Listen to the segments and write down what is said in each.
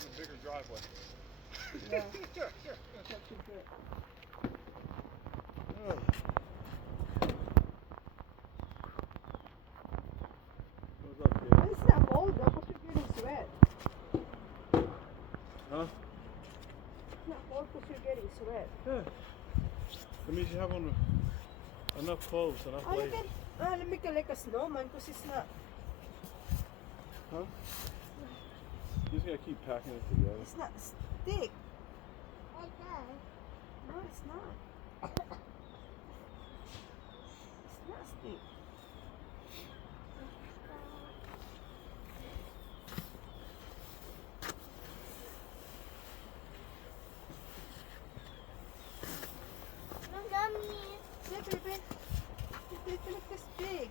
even a bigger driveway. Yeah. That should fit. Oh. What's up, kid? It's not cold though, because you're getting sweat. Huh? It's not cold because you're getting sweat. Yeah. That means you have on enough clothes, enough Oh, you layers. can make it like a snowman because it's not. Huh? You just gotta keep packing it together. It's not stick. No, it's not. It's not stick. Yeah, baby. It's like this big.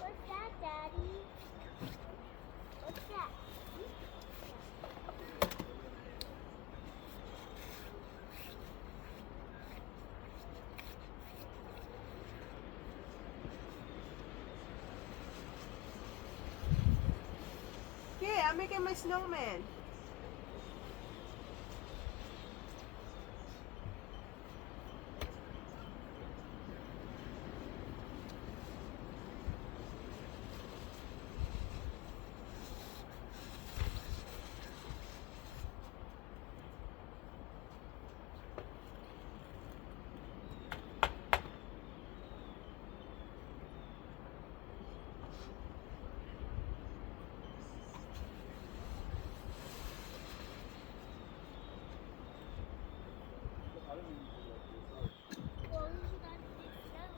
What's that, Daddy? What's that? Okay, I'm making my snowman. Well, you got to do snow.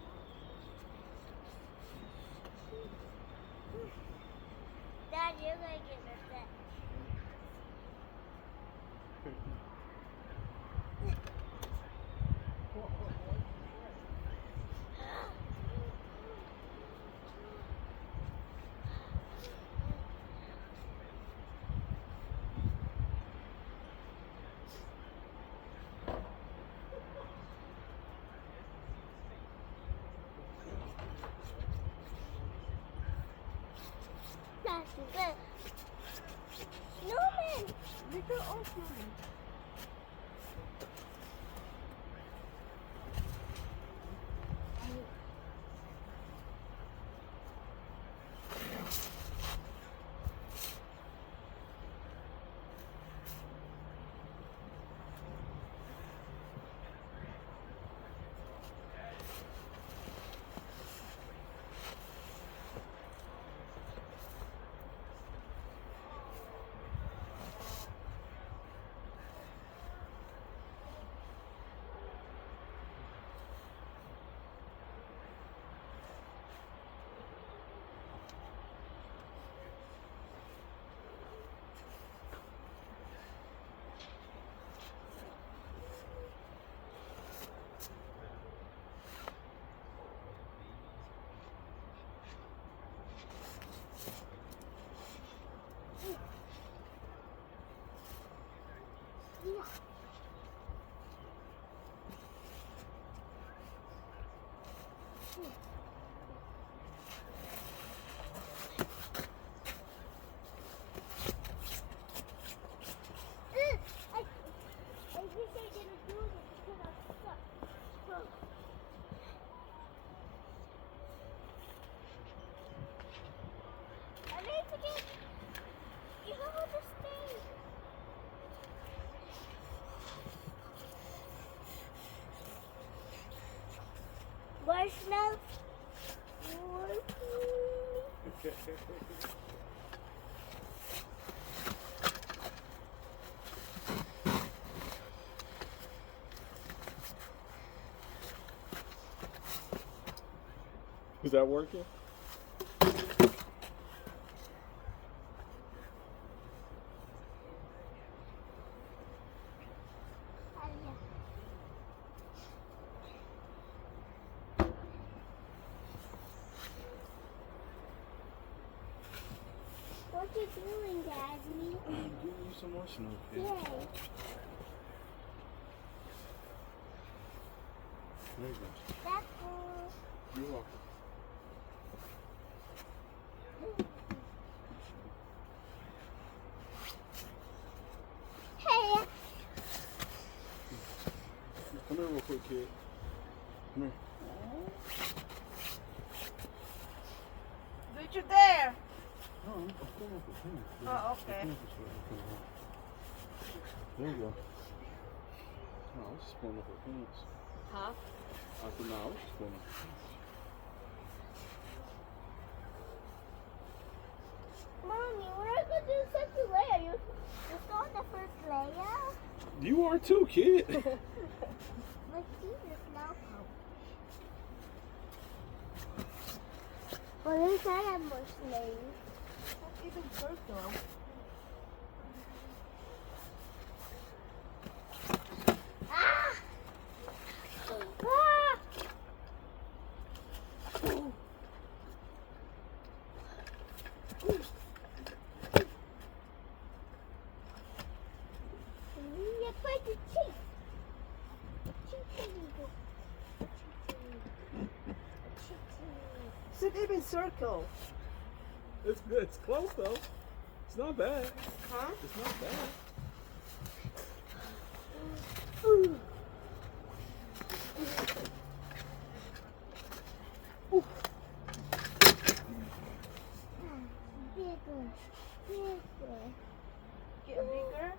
Dad, you're going to get upset. That's good. Snowman! Make your own snowman. I wish I didn't do this because I'm stuck. I need to get. You have all this thing. Marshmallow. Is that working? you doing, Daddy? I'm giving you some more snow, kid. Yay. There you go. That's cool. You're welcome. Hey. Come here real quick, kid. Come here. Did you there? No, I'm going up with him. Oh, okay. There you go. No, I was just pulling up her pants. Huh? I said, no, I was just pulling up her pants. Mommy, we're not going to do such a layer. You're still on the first layer? You are too, kid. Let's see this now. Well, at least I have more layers. That's even circle. Ah! Ah! You put the cheek. It's an even circle. It's good. It's close, though. It's not bad. Huh? It's not bad. Get bigger.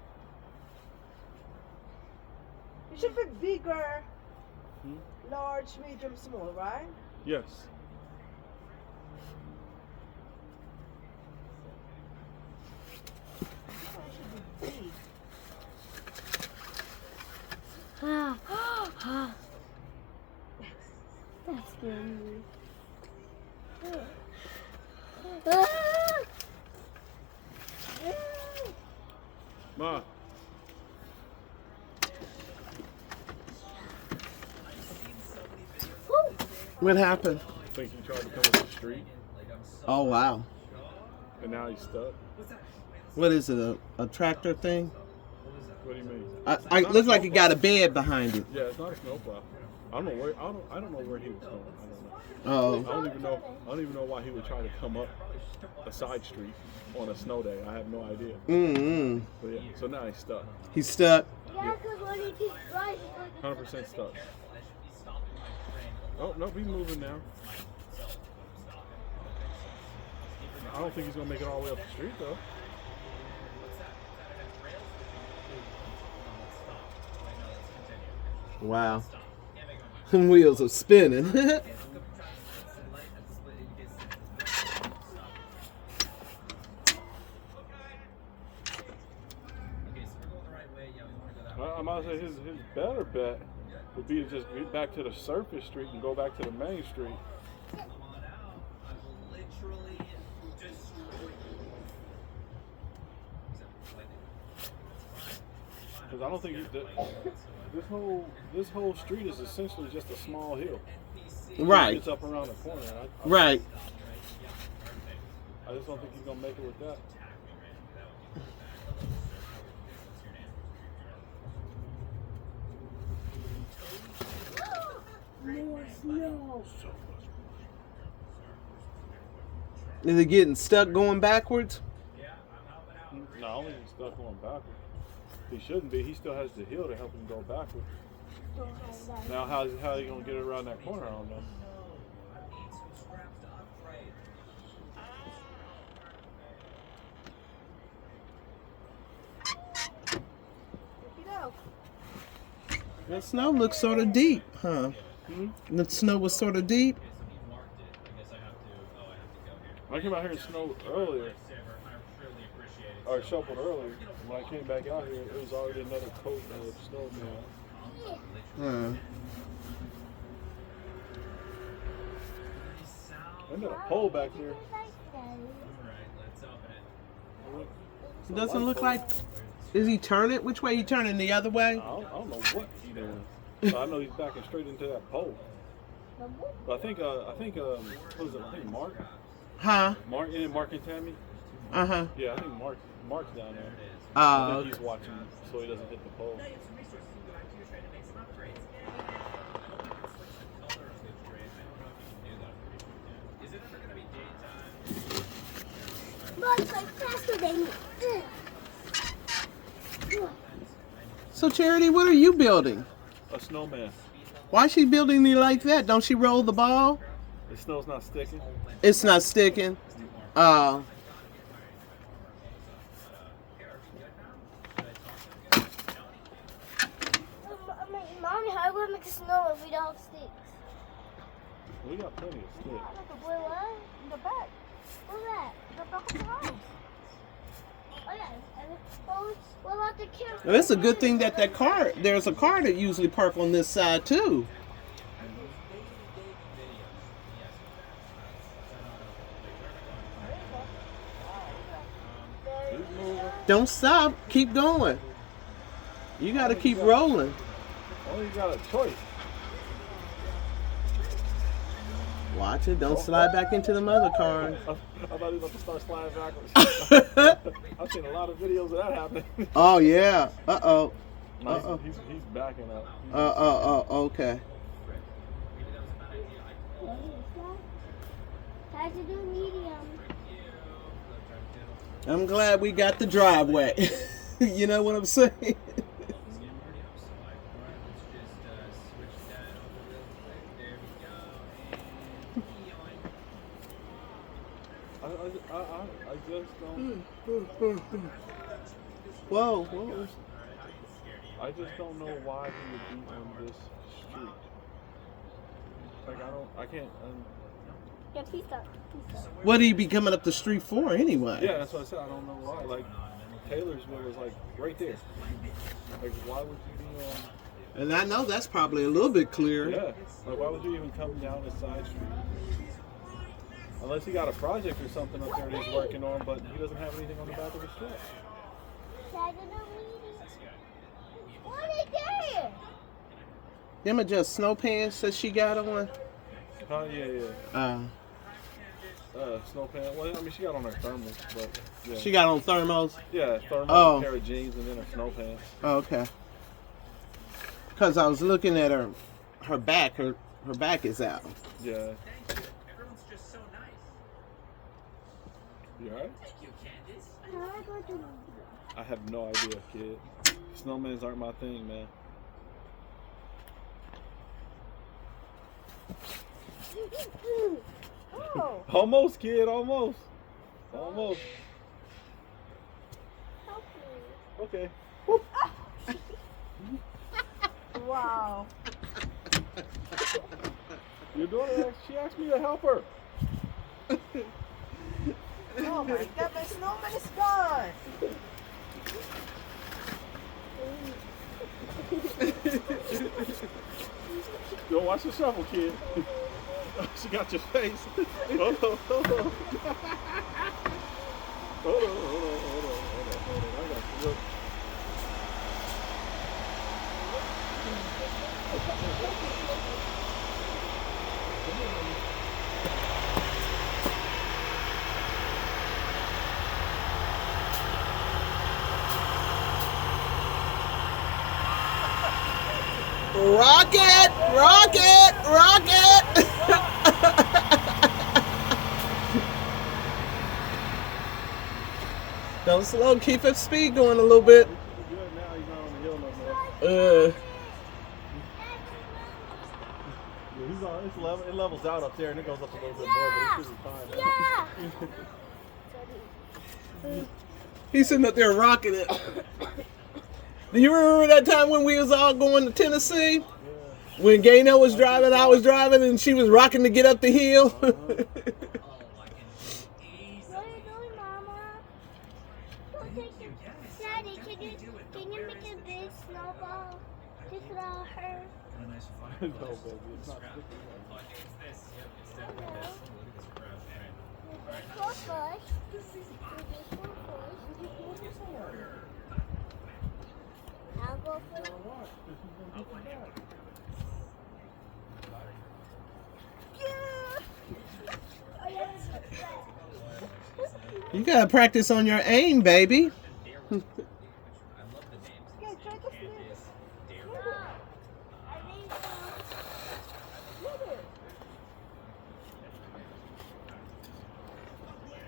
You should be bigger, large, medium, small, right? Yes. This one should be big. That's scary. Ma. What happened? I think he tried to come up the street, Oh, wow. and now he's stuck. What is it, a tractor thing? What do you mean? I looks like it got a bed behind it. Yeah, it's not a snowplow. I don't know where. I don't know where he was going. I Oh, don't even know. I don't even know why he would try to come up a side street on a snow day. I have no idea. But yeah, so now he's stuck. he's stuck. Yeah, because when he keeps driving, 100% stuck. Oh no, he's moving now. I don't think he's gonna make it all the way up the street though. Wow. Wheels are spinning. I might say his better bet would be to just get back to the surface street and go back to the main street. Because I don't think this whole street is essentially just a small hill. Right. It's up around the corner. Right. I just don't think he's gonna make it with that. Is it getting stuck going backwards? No, I don't think he's stuck going backwards. He shouldn't be. He still has the hill to help him go backwards. Now, how he gonna get around that corner? I don't know. You know, That snow looks sort of deep, huh? The snow was sort of deep. I came out here and snowed earlier, or shoveled earlier. When I came back out here, it was already another coat of snow down. I got a pole back there. It doesn't look like. Is he turning? Which way he turning? The other way? I don't know what he's doing. But I know he's backing straight into that pole. But I think what was it? I think Mark. Huh? Mark and Tammy. Uh-huh. Yeah, I think Mark's down there. I think he's watching so he doesn't hit the pole. Mark's like faster than me. So, Charity, what are you building? A snowman. Why is she building it like that? Don't she roll the ball? The snow's not sticking. It's not sticking. Mommy, how are we gonna make snow if we don't have sticks? We got plenty of sticks. Where what? In the back. Where's that? The back of the house. Oh yeah. What about the camera? Well, it's a good thing that there's a car that usually park on this side too. Don't stop. Keep going. You got to keep rolling. Oh, you got a choice. Watch it. Don't slide back into the other car. I thought he was about to start sliding backwards. I've seen a lot of videos of that happening. Oh, yeah. Uh-oh. No, he's backing up. Okay. Try to do medium. I'm glad we got the driveway. You know what I'm saying? I just don't. Whoa. I just don't know why he would be on this street. Like I can't. Yeah, please stop. What did he be coming up the street for anyway? Yeah, that's what I said. I don't know why. Like Taylorsville is like right there. Like why would you be on? And I know that's probably a little bit clear. Yeah. Like why would you even come down a side street? Unless he got a project or something up there that he's working on, but he doesn't have anything on the back of his truck. Try to do medium. What is there? Them are just snow pants that she got on. Oh yeah. Snow pants. Well, I mean, she got on her thermals, but yeah. She got on thermals. Yeah, thermals, Oh. a pair of jeans, and then her snow pants. Oh, okay. Because I was looking at her back. Her back is out. Yeah. You alright? I have no idea, kid. Snowmans aren't my thing, man. Oh. Almost, kid, almost. Almost. Okay. Whoop. Wow. Your daughter, she asked me to help her. Oh my God, my snowman is gone. Yo, watch the shovel, kid. She got your face. Hold on. Hold on. I got you. Look. Rocket! Don't slow, keep its speed going a little bit. Good, now he's not on the hill no more. Uh, Yeah, he's on. It's level. It levels out up there, and it goes up a little bit more, but it should be fine. Yeah. he's sitting up there rocking it. Do you remember that time when we was all going to Tennessee? Yeah. When Gaino was driving, I was driving, and she was rocking to get up the hill. What are you doing, Mama? Don't take it. Daddy, can you make a big snowball? Just without her. No, baby, it's not sticky. Go first. I'll go first. You gotta practice on your aim, baby. Okay, try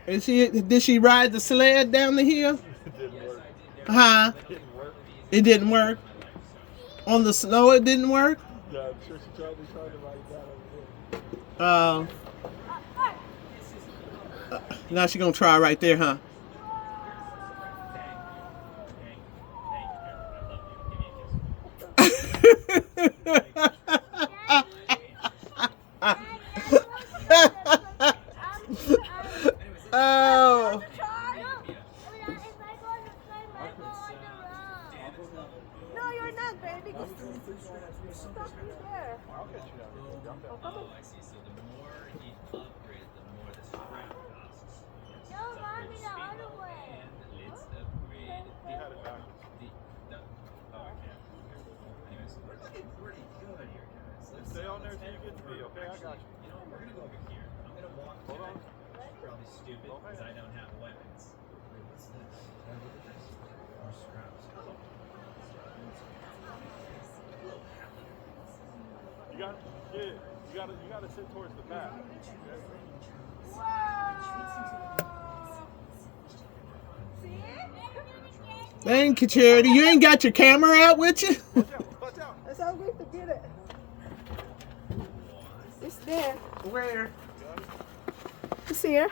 to sleep. Did she ride the sled down the hill? It didn't work. Huh? It didn't work. It didn't work. On the snow, it didn't work. Yeah, I'm sure she tried to ride it down over there. Now she gonna try right there, huh? Oh. No, you're not, baby. Stop me there. I'll get you down there. Drop that. Come on. He had it back. Stay on there till you get to me, okay? I got you. Hold on. You got, yeah, you gotta sit towards the back. Thank you, Charity. You ain't got your camera out with you? Watch out. That's how I'm going to get it. It's there. Where? It's here.